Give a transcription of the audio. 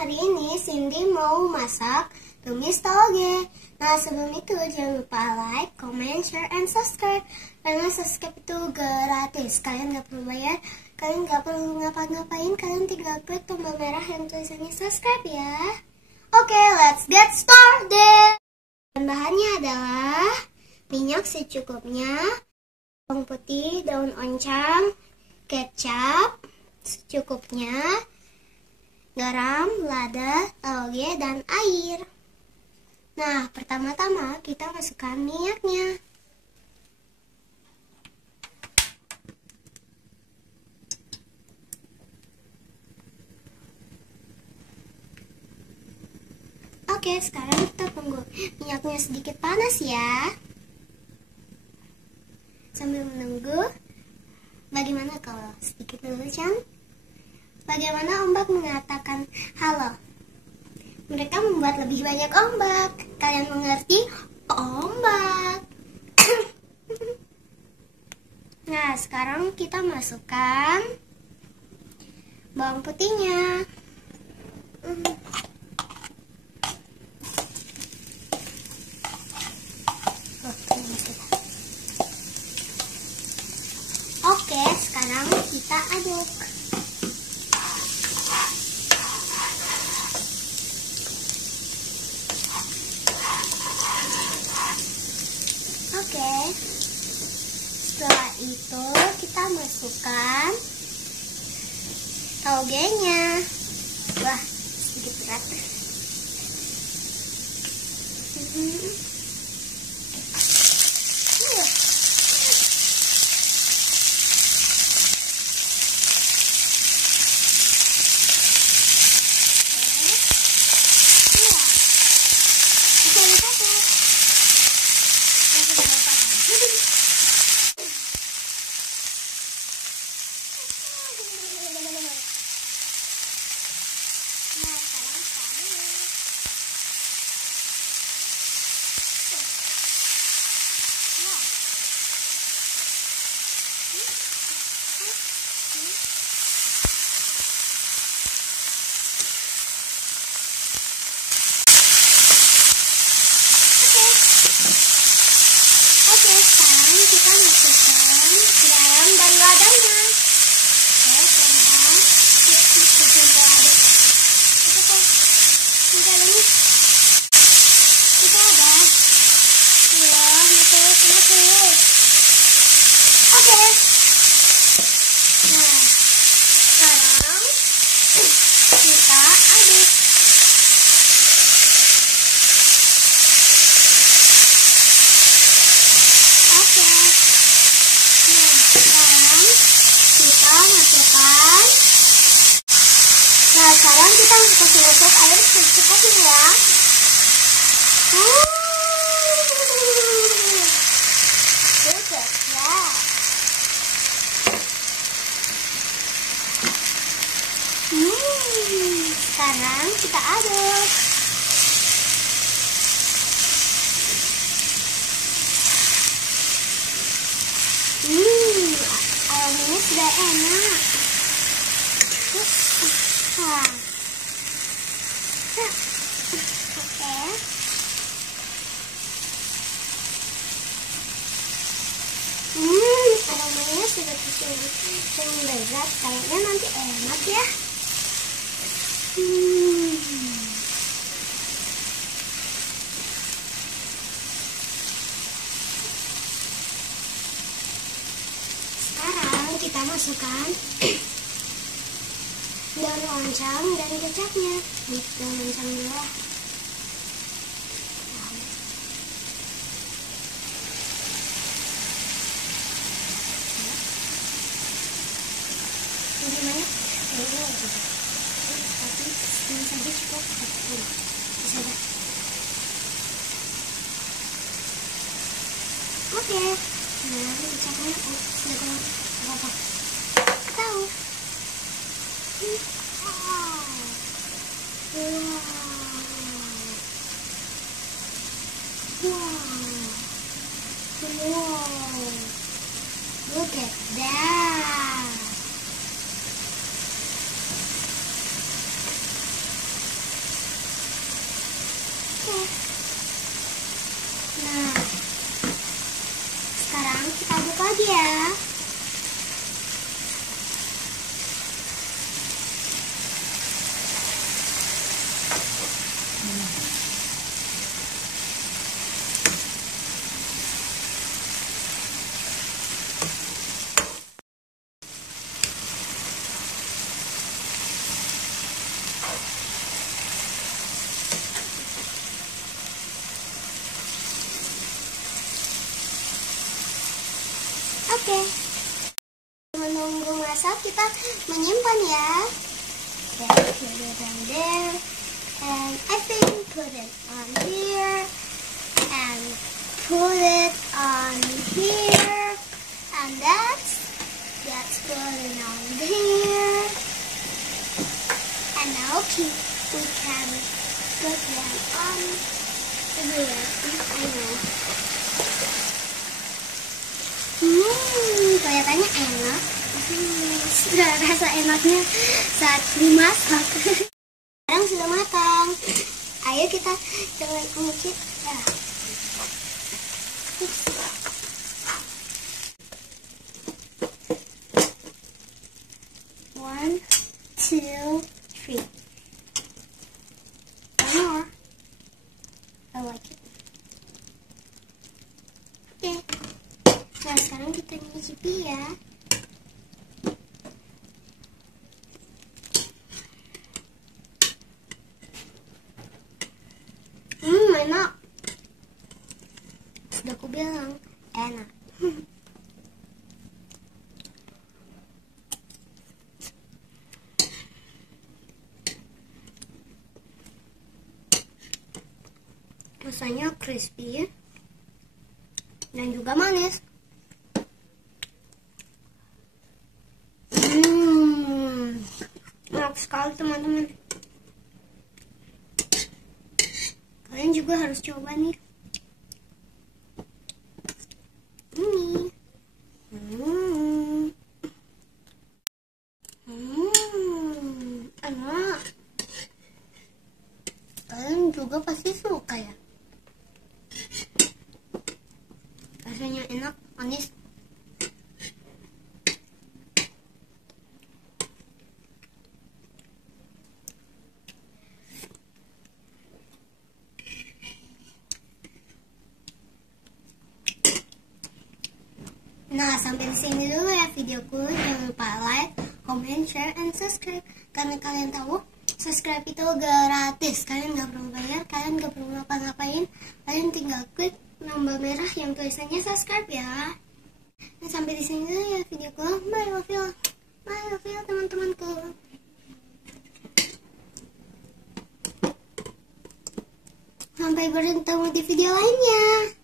hari ini Cindy mau masak tumis toge. Nah, sebelum itu jangan lupa like, comment, share, and subscribe. Karena subscribe itu gratis, kalian gak perlu bayar, kalian gak perlu ngapa-ngapain, kalian tinggal klik tombol merah yang tulisannya subscribe ya. Oke, let's get started. Bahan-bahannya adalah minyak secukupnya, bawang putih, daun oncom, kecap secukupnya, garam, lada, toge, dan air. Nah, pertama-tama kita masukkan minyaknya. Oke, sekarang kita tunggu minyaknya sedikit panas ya. Sambil menunggu, bagaimana kalau sedikit dulu, Chan? Bagaimana ombak mengatakan halo? Mereka membuat lebih banyak ombak. Kalian mengerti? Ombak. Nah, sekarang kita masukkan bawang putihnya. Oke, sekarang kita aduk. Oke, setelah itu kita masukkan togenya. Wah, sedikit berat. Oke, sekarang kita masukkan garam dan ladanya. Oke, pelan-pelan. Kita aduk. Kita ini. Kita ada. Wah, matul. Oke. Nah, sekarang kita aduk. Nah, sekarang kita masuk air secukupnya ya. Look at that. Sekarang kita aduk. Aromanya sudah enak. Oke. Aromanya sudah kecium berat. Kayaknya nanti enak ya. Sekarang kita masukkan daun oncom dan kecapnya. Daun oncom dulu. Gimana? Tapi ini saja cukup. Bisa dah. Oke. Nah, kecapnya sudah apa? Tahu. Wow. Look at that. kita menyimpan ya. Then put it on there, and I think put it on here, and put it on here, and that's put it on here. And now we can put them on everywhere. I know. Kelihatannya enak. Rasa enaknya saat dimasak. Sekarang sudah matang. Ayo kita coba ungkit. Ya. One, two, three. One more. I like it. Oke. Nah, sekarang kita nyicipi ya. Enak. Sudah aku bilang enak. Rasanya crispy dan juga manis. Enak sekali teman-teman. Kalian juga harus coba nih. Enak. Kalian juga pasti suka ya. Rasanya enak, manis. Nah, sampai di sini dulu ya videoku. Jangan lupa like, comment, share, and subscribe. Karena kalian tahu, subscribe itu gratis. Kalian gak perlu bayar, kalian gak perlu ngapa-ngapain. Kalian tinggal klik tombol merah yang tulisannya subscribe ya. Nah, sampai di sini dulu ya videoku. Bye, love you. Bye, love you teman-temanku. Sampai bertemu di video lainnya.